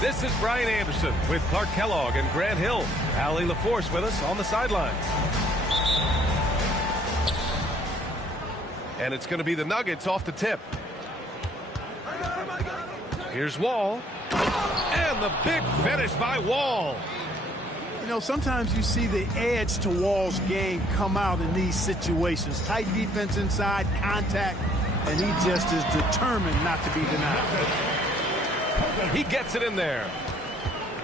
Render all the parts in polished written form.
This is Brian Anderson with Clark Kellogg and Grant Hill. Allie LaForce with us on the sidelines. And it's going to be the Nuggets off the tip. Here's Wall. And the big finish by Wall. You know, sometimes you see the edge to Wall's game come out in these situations. Tight defense inside, contact, and he just is determined not to be denied. He gets it in there.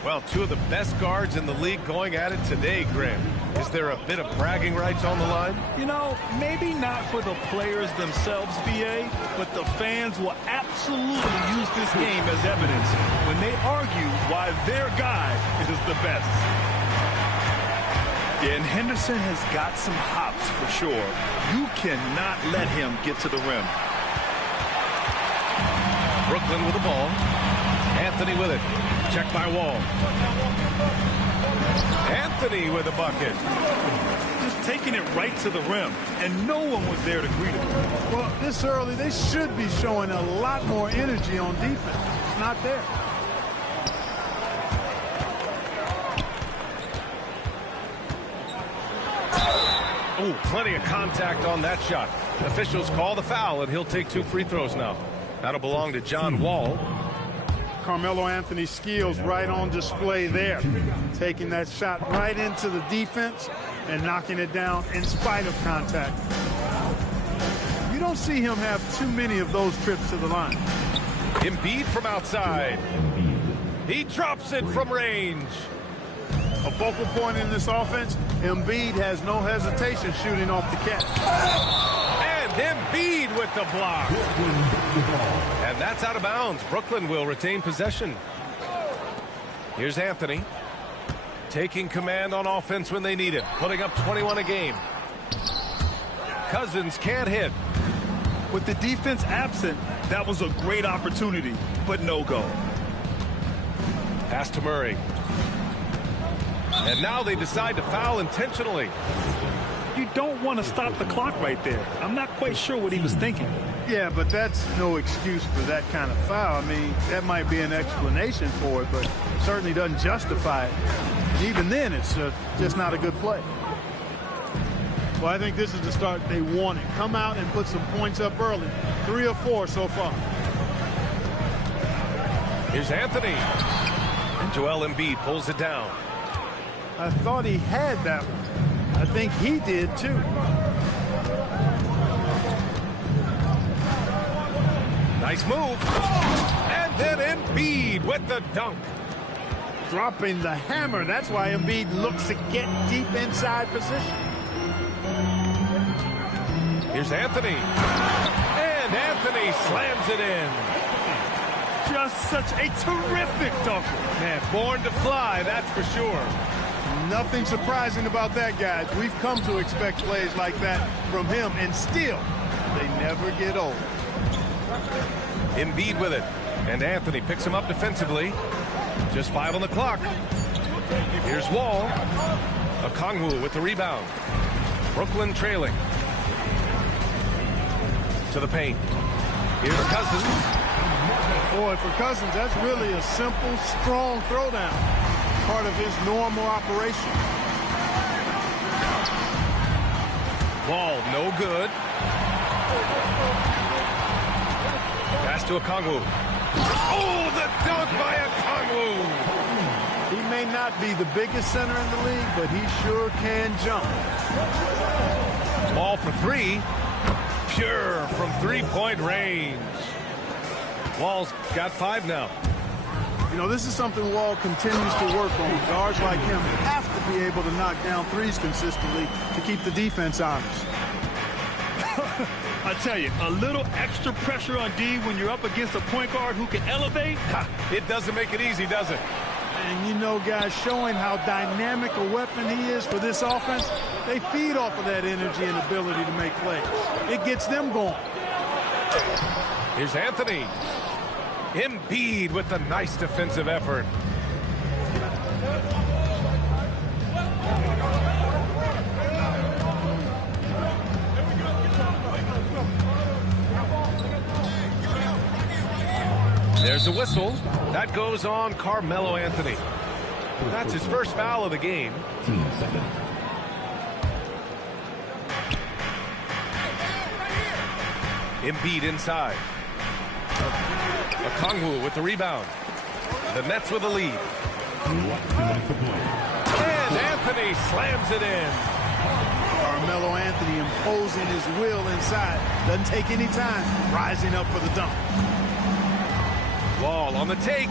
Well, two of the best guards in the league going at it today, Grant. Is there a bit of bragging rights on the line? You know, maybe not for the players themselves, BA, but the fans will absolutely use this game as evidence when they argue why their guy is the best. Yeah, and Henderson has got some hops for sure. You cannot let him get to the rim. Brooklyn with the ball. Anthony with it. Check by Wall. Anthony with a bucket. Just taking it right to the rim, and no one was there to greet him. Well, this early, they should be showing a lot more energy on defense. It's not there. Oh, plenty of contact on that shot. Officials call the foul, and he'll take 2 free throws now. That'll belong to John Wall. Carmelo Anthony's skills right on display there. Taking that shot right into the defense and knocking it down in spite of contact. You don't see him have too many of those trips to the line. Embiid from outside. He drops it from range. A focal point in this offense, Embiid has no hesitation shooting off the catch. And Embiid with the block. And that's out of bounds. Brooklyn will retain possession. Here's Anthony. Taking command on offense when they need it. Putting up 21 a game. Cousins can't hit. With the defense absent, that was a great opportunity, but no go. Pass to Murray. And now they decide to foul intentionally. You don't want to stop the clock right there. I'm not quite sure what he was thinking. Yeah, but that's no excuse for that kind of foul. I mean, that might be an explanation for it, but it certainly doesn't justify it. And even then, it's just not a good play. Well, I think this is the start they wanted. Come out and put some points up early. 3 or 4 so far. Here's Anthony. And Joel Embiid pulls it down. I thought he had that one. I think he did, too. Nice move. And then Embiid with the dunk. Dropping the hammer. That's why Embiid looks to get deep inside position. Here's Anthony. And Anthony slams it in. Just such a terrific dunker. Man, born to fly, that's for sure. Nothing surprising about that, guys. We've come to expect plays like that from him, and still, they never get old. Embiid with it. And Anthony picks him up defensively. Just 5 on the clock. Here's Wall. Okongwu with the rebound. Brooklyn trailing. To the paint. Here's Cousins. Boy, for Cousins, that's really a simple, strong throwdown. Part of his normal operation. Wall, no good. Pass to Okongwu. Oh, the dunk by Okongwu. He may not be the biggest center in the league, but he sure can jump. Ball for 3. Pure from 3-point range. Wall's got 5 now. You know, this is something Wall continues to work on. Guards like him have to be able to knock down threes consistently to keep the defense honest. I tell you, a little extra pressure on D when you're up against a point guard who can elevate. It doesn't make it easy, does it? And you know, guys, showing how dynamic a weapon he is for this offense, they feed off of that energy and ability to make plays. It gets them going. Here's Anthony. Embiid with the nice defensive effort. There's a whistle. That goes on Carmelo Anthony. That's his first foul of the game. Embiid inside. Okongwu with the rebound. The Nets with the lead. And Anthony slams it in. Carmelo Anthony imposing his will inside. Doesn't take any time. Rising up for the dunk. Wall on the take.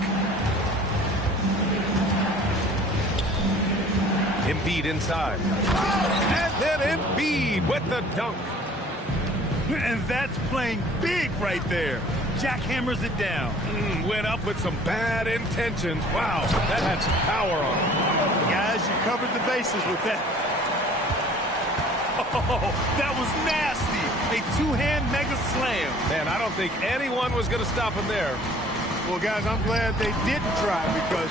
Embiid inside. And then Embiid with the dunk. And that's playing big right there. Jackhammers it down. Went up with some bad intentions. Wow, that had some power on it. Guys, you covered the bases with that. Oh, that was nasty. A two-hand mega slam. Man, I don't think anyone was going to stop him there. Well, guys, I'm glad they didn't try because...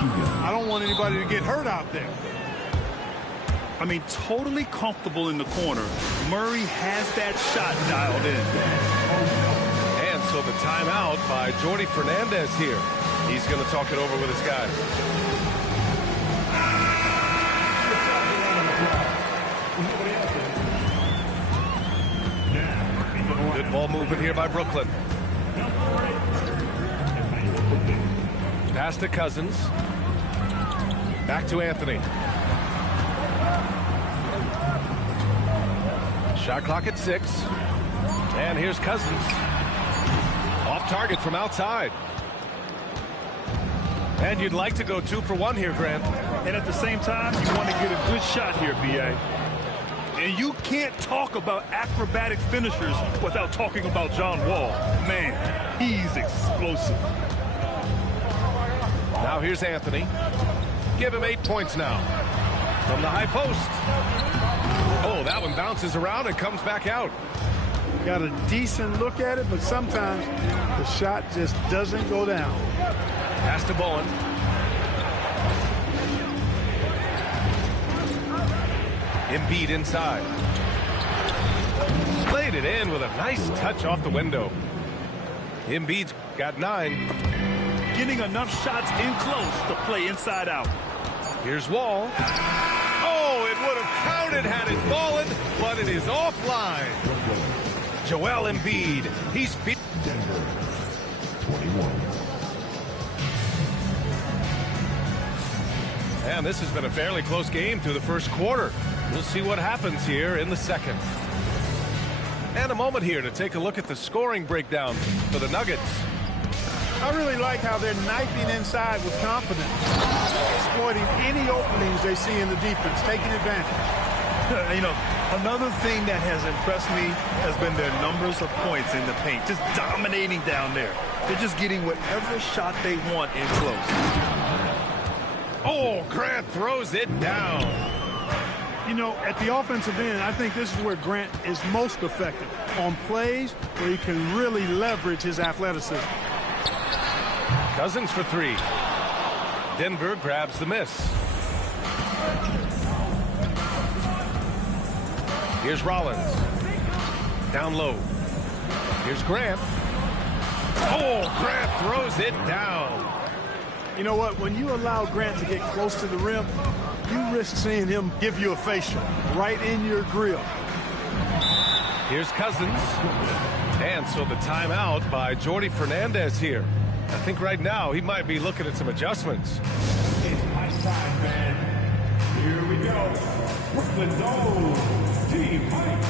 I don't want anybody to get hurt out there. I mean, totally comfortable in the corner. Murray has that shot dialed in. And so the timeout by Jordi Fernandez here. He's going to talk it over with his guys. Good ball movement here by Brooklyn. Pass to Cousins. Back to Anthony. Shot clock at 6. And here's Cousins. Off target from outside. And you'd like to go 2 for 1 here, Grant. And at the same time, you want to get a good shot here, B.A. And you can't talk about acrobatic finishers without talking about John Wall. Man, he's explosive. Now here's Anthony. Give him 8 points now. From the high post. Oh, that one bounces around and comes back out. Got a decent look at it, but sometimes the shot just doesn't go down. Pass to Bowen. Embiid inside. Slayed it in with a nice touch off the window. Embiid's got 9. Getting enough shots in close to play inside out. Here's Wall. Oh, it would have counted had it fallen, but it is offline. Joel Embiid. He's Denver, 21. And this has been a fairly close game through the first quarter. We'll see what happens here in the second. And a moment here to take a look at the scoring breakdown for the Nuggets. I really like how they're knifing inside with confidence, exploiting any openings they see in the defense, taking advantage. You know, another thing that has impressed me has been their numbers of points in the paint, just dominating down there. They're just getting whatever shot they want in close. Oh, Grant throws it down. You know, at the offensive end, I think this is where Grant is most effective, on plays where he can really leverage his athleticism. Cousins for 3. Denver grabs the miss. Here's Rollins. Down low. Here's Grant. Oh, Grant throws it down. You know what? When you allow Grant to get close to the rim, you risk seeing him give you a facial right in your grill. Here's Cousins. And so the timeout by Jordi Fernandez here. I think right now he might be looking at some adjustments. It's my time, man. Here we go. Brooklyn's own team fight.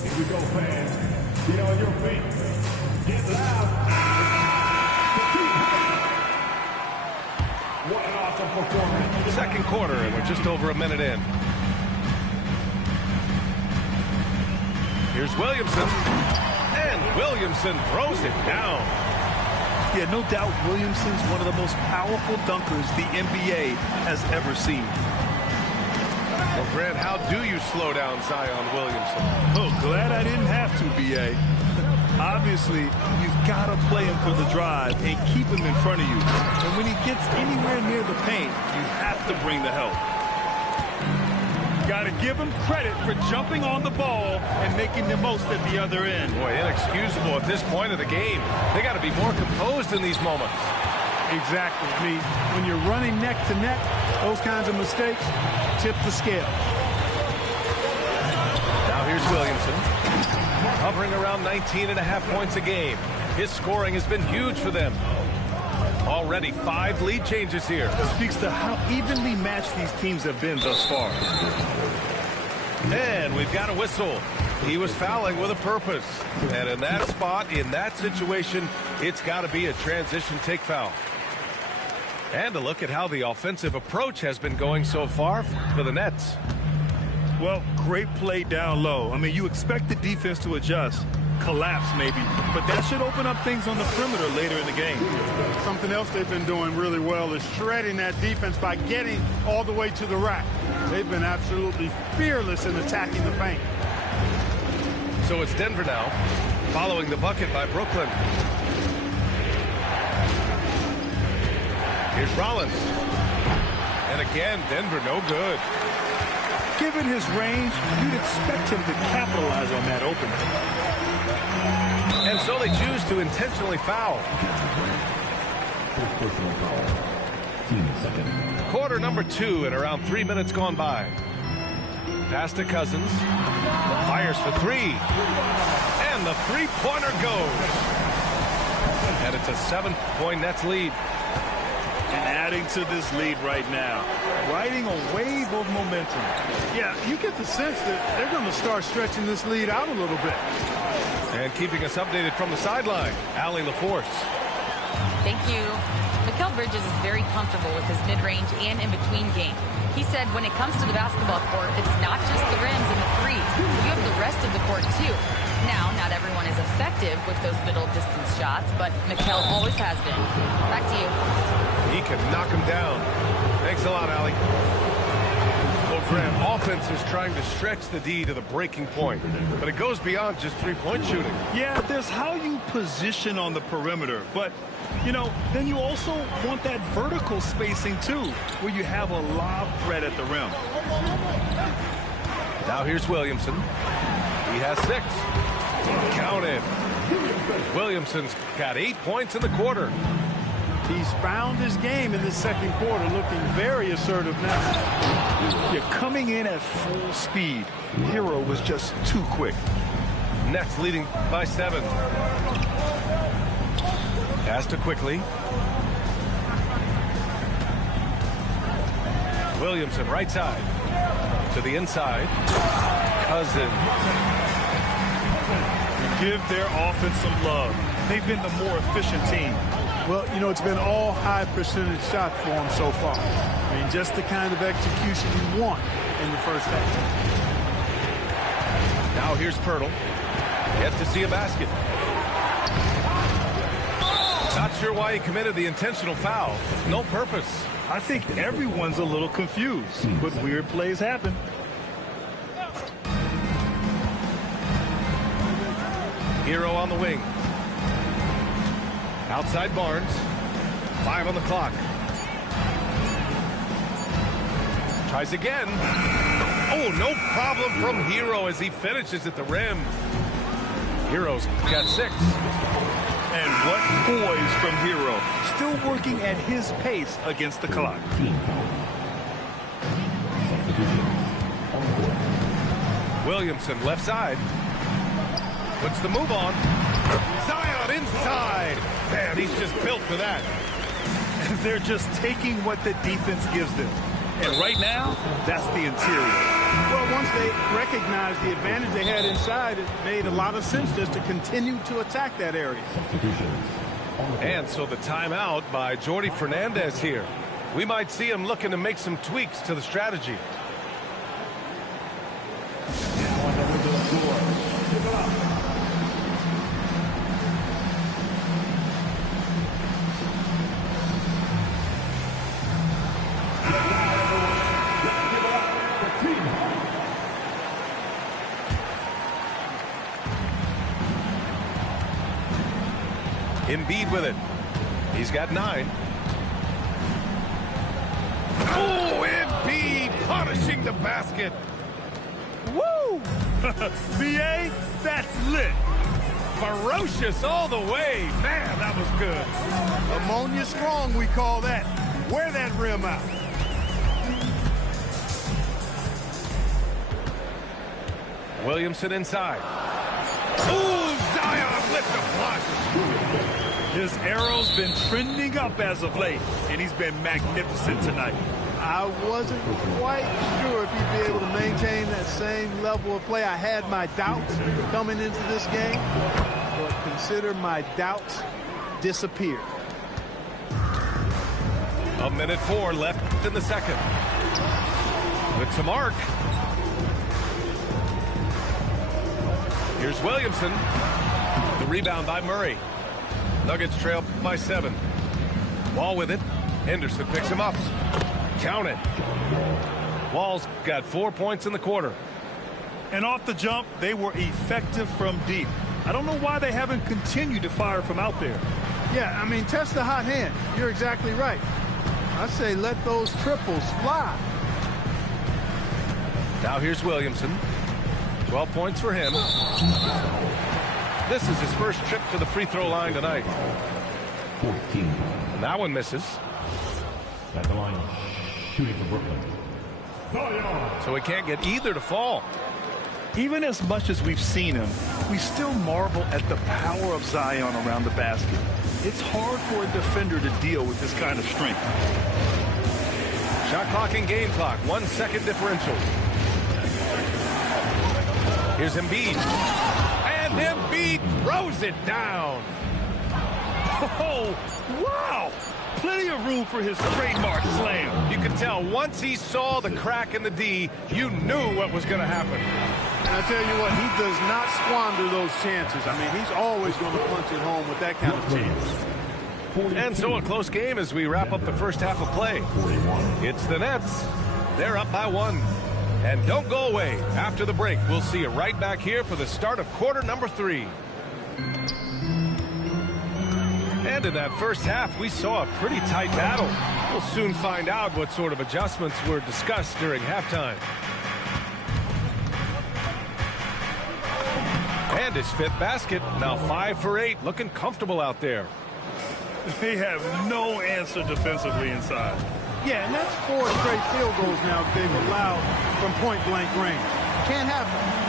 Here we go, fans. Get on your feet. Get loud. What an awesome performance. Second quarter, and we're just over a minute in. Here's Williamson. And Williamson throws it down. Yeah, no doubt Williamson's one of the most powerful dunkers the NBA has ever seen. Well, Grant, how do you slow down Zion Williamson? Oh, glad I didn't have to, B.A. Obviously, you've got to play him for the drive and keep him in front of you. And when he gets anywhere near the paint, you have to bring the help. Got to give him credit for jumping on the ball and making the most at the other end. Boy, inexcusable at this point of the game. They got to be more composed in these moments. Exactly. I mean, when you're running neck to neck, those kinds of mistakes tip the scale. Now here's Williamson, hovering around 19.5 points a game. His scoring has been huge for them. Already 5 lead changes here. Speaks to how evenly matched these teams have been thus far. And we've got a whistle. He was fouling with a purpose. And in that spot, in that situation, it's got to be a transition take foul. And a look at how the offensive approach has been going so far for the Nets. Well, great play down low. I mean, you expect the defense to adjust, collapse maybe, but that should open up things on the perimeter later in the game. Something else they've been doing really well is shredding that defense by getting all the way to the rack. They've been absolutely fearless in attacking the paint. So it's Denver now, following the bucket by Brooklyn. Here's Rollins. And again, Denver no good. Given his range, you'd expect him to capitalize on that opening. And so they choose to intentionally foul. Quarter number 2 and around 3 minutes gone by. Pass to Cousins. Fires for 3. And the three-pointer goes. And it's a 7-point Nets lead. And adding to this lead right now, riding a wave of momentum. Yeah, you get the sense that they're going to start stretching this lead out a little bit. And keeping us updated from the sideline, Allie LaForce. Thank you. Mikal Bridges is very comfortable with his mid-range and in-between game. He said when it comes to the basketball court, it's not just the rims and the threes. You have the rest of the court, too. Now, not everyone is effective with those middle-distance shots, but Mikal always has been. Back to you. He can knock him down. Thanks a lot, Allie. Well, Graham, offense is trying to stretch the D to the breaking point, but it goes beyond just three-point shooting. Yeah, there's how you position on the perimeter, but, you know, then you also want that vertical spacing, too, where you have a lob threat at the rim. Now here's Williamson. He has 6. Count it. Williamson's got 8 points in the quarter. He's found his game in the second quarter, looking very assertive now. You're coming in at full speed. Hero was just too quick. Nets leading by 7. Pass to quickly. Williamson right side. To the inside. Cousins. Give their offense some love. They've been the more efficient team. Well, you know, it's been all high percentage shots for him so far. I mean, just the kind of execution you want in the first half. Now here's Pirtle. Yet to see a basket. Not sure why he committed the intentional foul. No purpose. I think everyone's a little confused, but weird plays happen. Hero on the wing. Outside Barnes. 5 on the clock. Tries again. Oh, no problem from Hero as he finishes at the rim. Hero's got 6. And what poise from Hero. Still working at his pace against the clock. Williamson left side. Puts the move on. Zion inside. Man, he's just built for that. They're just taking what the defense gives them. And right now, that's the interior. Well, once they recognized the advantage they had inside, it made a lot of sense just to continue to attack that area. And so the timeout by Jordi Fernandez here. We might see him looking to make some tweaks to the strategy. Embiid with it. He's got 9. Oh, Embiid punishing the basket. Woo! VA, that's lit. Ferocious all the way. Man, that was good. Ammonia strong, we call that. Wear that rim out. Williamson inside. Ooh, Zion with the flush. His arrow's been trending up as of late, and he's been magnificent tonight. I wasn't quite sure if he'd be able to maintain that same level of play. I had my doubts coming into this game, but consider my doubts disappeared. 1:04 left in the second. Good to mark. Here's Williamson. The rebound by Murray. Nuggets trail by 7. Wall with it. Henderson picks him up. Count it. Wall's got 4 points in the quarter. And off the jump, they were effective from deep. I don't know why they haven't continued to fire from out there. Yeah, I mean, test the hot hand. You're exactly right. I say let those triples fly. Now here's Williamson. 12 points for him. This is his first trip to the free throw line tonight. 14. And that one misses. At the line, shooting for Brooklyn. So he can't get either to fall. Even as much as we've seen him, we still marvel at the power of Zion around the basket. It's hard for a defender to deal with this kind of strength. Shot clock and game clock. 1 second differential. Here's Embiid. And Embiid throws it down. Oh, wow! Plenty of room for his trademark slam. You could tell once he saw the crack in the D, you knew what was going to happen. And I tell you what, he does not squander those chances. I mean, he's always going to punch it home with that kind of chance. And so a close game as we wrap up the first half of play. It's the Nets. They're up by 1. And don't go away. After the break, we'll see you right back here for the start of quarter number 3. And in that first half, we saw a pretty tight battle. We'll soon find out what sort of adjustments were discussed during halftime. And his 5th basket, now 5 for 8, looking comfortable out there. They have no answer defensively inside. Yeah, and that's 4 straight field goals now they've allowed from point-blank range. Can't happen.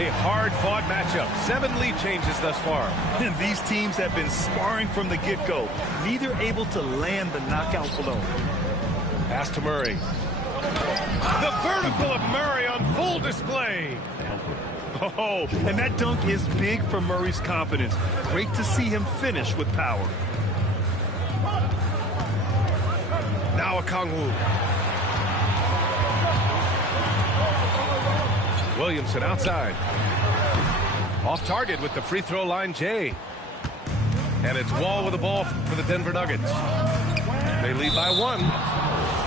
A hard-fought matchup. 7 lead changes thus far. And these teams have been sparring from the get-go, neither able to land the knockout blow. Pass to Murray. The vertical of Murray on full display. Oh, and that dunk is big for Murray's confidence. Great to see him finish with power. Now Okongwu. Williamson outside. Off target with the free throw line, Jay. And it's Wall with the ball for the Denver Nuggets. They lead by 1.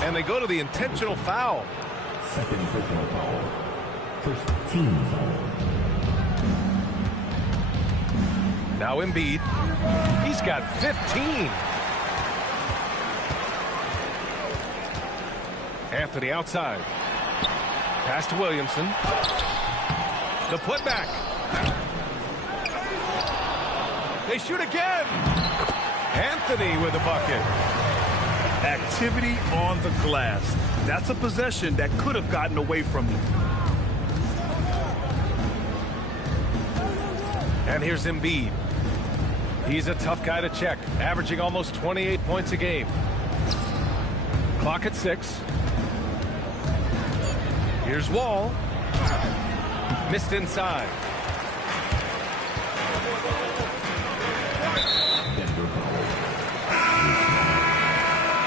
And they go to the intentional foul. Second personal foul. First team foul. Now Embiid. He's got 15. Anthony outside. Pass to Williamson. The putback. They shoot again. Anthony with a bucket. Activity on the glass. That's a possession that could have gotten away from them. And here's Embiid. He's a tough guy to check, averaging almost 28 points a game. Clock at 6. Here's Wall. Missed inside. Denver foul.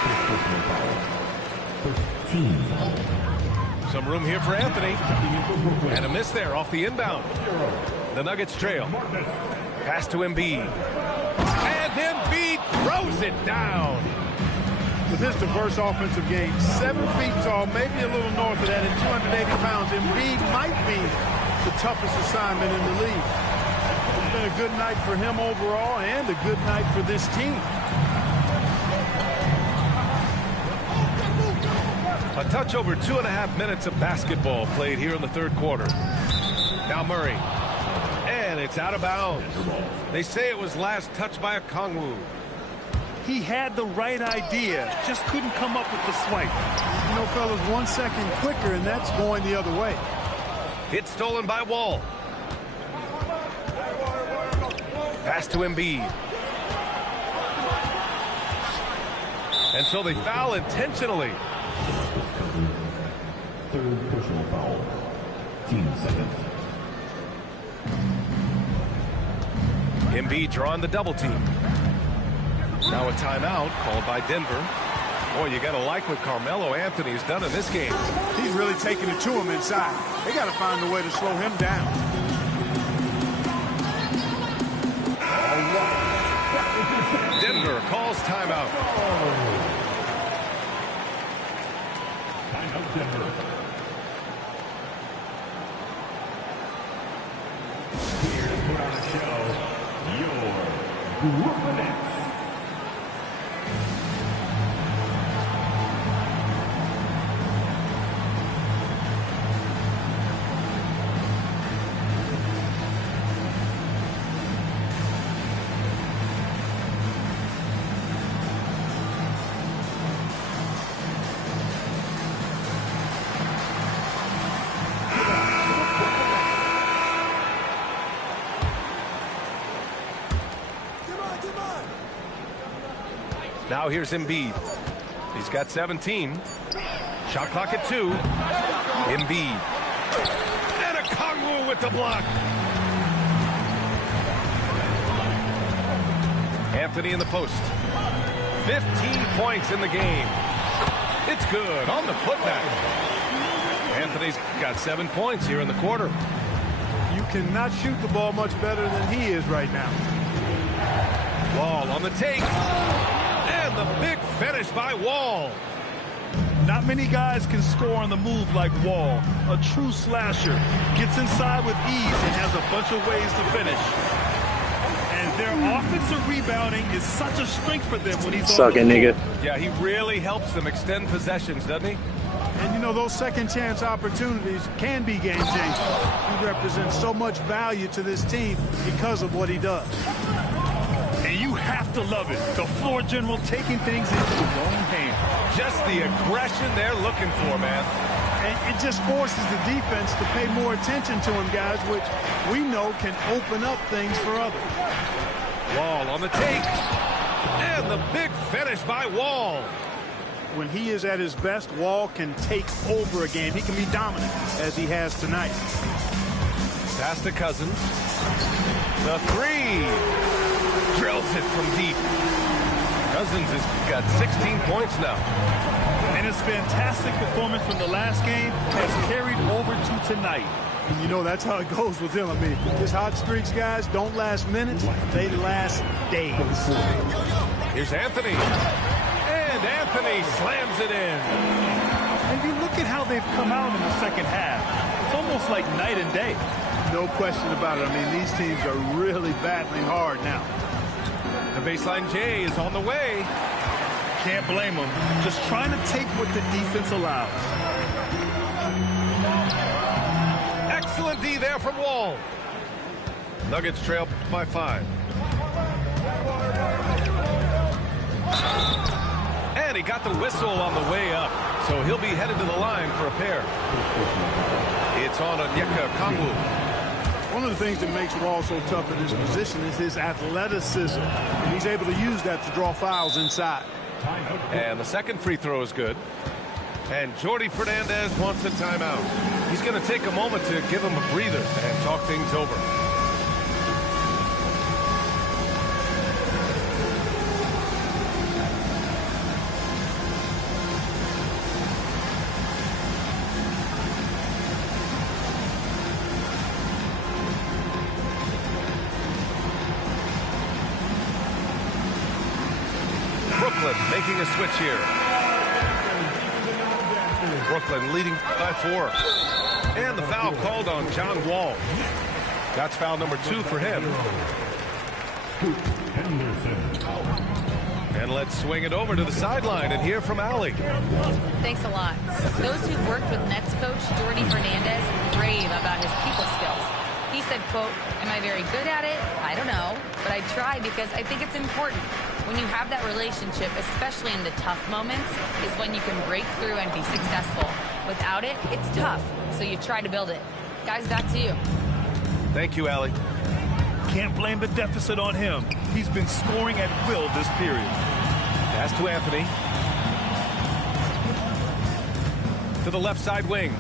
First personal foul. First team foul. Some room here for Anthony. And a miss there off the inbound. The Nuggets trail. Pass to Embiid. And Embiid throws it down. With his diverse offensive game, 7 feet tall, maybe a little north of that, and 280 pounds, Embiid might be the toughest assignment in the league. It's been a good night for him overall and a good night for this team. A touch over 2.5 minutes of basketball played here in the third quarter. Now Murray. And it's out of bounds. They say it was last touched by a Kongwu. He had the right idea, just couldn't come up with the swipe. You know, fellas, 1 second quicker, and that's going the other way. It's stolen by Wall. Pass to Embiid. And so they foul intentionally. Third personal foul. Team seconds. Embiid drawing the double team. Now a timeout called by Denver. Boy, you got to like what Carmelo Anthony has done in this game. He's really taking it to him inside. They got to find a way to slow him down. Denver calls timeout. Timeout Denver. Here to put on a show, your Brooklyn Nets. Now here's Embiid. He's got 17. Shot clock at 2. Embiid. And a Kongwu with the block. Anthony in the post. 15 points in the game. It's good on the putback. Anthony's got 7 points here in the quarter. You cannot shoot the ball much better than he is right now. Wall on the take. And the big finish by Wall. Not many guys can score on the move like Wall. A true slasher. Gets inside with ease and has a bunch of ways to finish. And their offensive rebounding is such a strength for them when he's on the nigga. Yeah, he really helps them extend possessions, doesn't he? And, you know, those second chance opportunities can be game changing. He represents so much value to this team because of what he does. And you have to love it. The floor general taking things into his own hands. Just the aggression they're looking for, man. And it just forces the defense to pay more attention to him, guys, which we know can open up things for others. Wall on the take. And the big finish by Wall. When he is at his best, Wall can take over a game. He can be dominant, as he has tonight. Pass to Cousins. The three. Drills it from deep. Cousins has got 16 points now. And his fantastic performance from the last game has carried over to tonight. And you know, that's how it goes with him. I mean, his hot streaks, guys, don't last minutes. They last days. Here's Anthony. And Anthony slams it in. And you look at how they've come out in the second half. It's almost like night and day. No question about it. I mean, these teams are really battling hard now. The baseline J is on the way. Can't blame them. Just trying to take what the defense allows. Excellent D there from Wall. Nuggets trail by 5. And he got the whistle on the way up. So he'll be headed to the line for a pair. It's on Onyeka Kongwu. One of the things that makes Wall so tough in this position is his athleticism. And he's able to use that to draw fouls inside. And the second free throw is good. And Jordi Fernandez wants a timeout. He's going to take a moment to give him a breather and talk things over. making a switch here. Brooklyn leading by 4. And the foul called on John Wall. That's foul number 2 for him. And let's swing it over to the sideline and hear from Allie. Thanks a lot. Those who worked with Nets coach Jordy Fernandez rave about his people skills. He said, quote, "Am I very good at it? I don't know, but I try because I think it's important. When you have that relationship, especially in the tough moments, is when you can break through and be successful. Without it, it's tough, so you try to build it." Guys, back to you. Thank you, Allie. Can't blame the deficit on him. He's been scoring at will this period. Pass to Anthony. To the left side wing.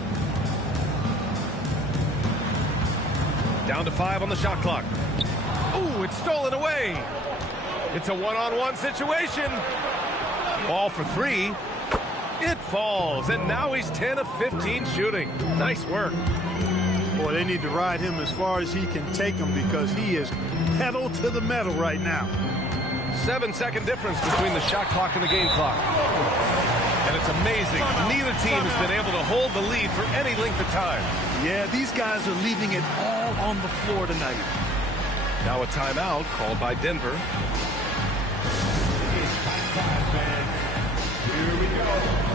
Down to 5 on the shot clock. Ooh, it's stolen away. It's a one-on-one situation. Ball for 3. It falls, and now he's 10 of 15 shooting. Nice work. Boy, they need to ride him as far as he can take him because he is pedal to the metal right now. 7-second difference between the shot clock and the game clock. And it's amazing. Neither team has been able to hold the lead for any length of time. Yeah, these guys are leaving it all on the floor tonight. Now a timeout called by Denver. It's time 5, man. Here we go.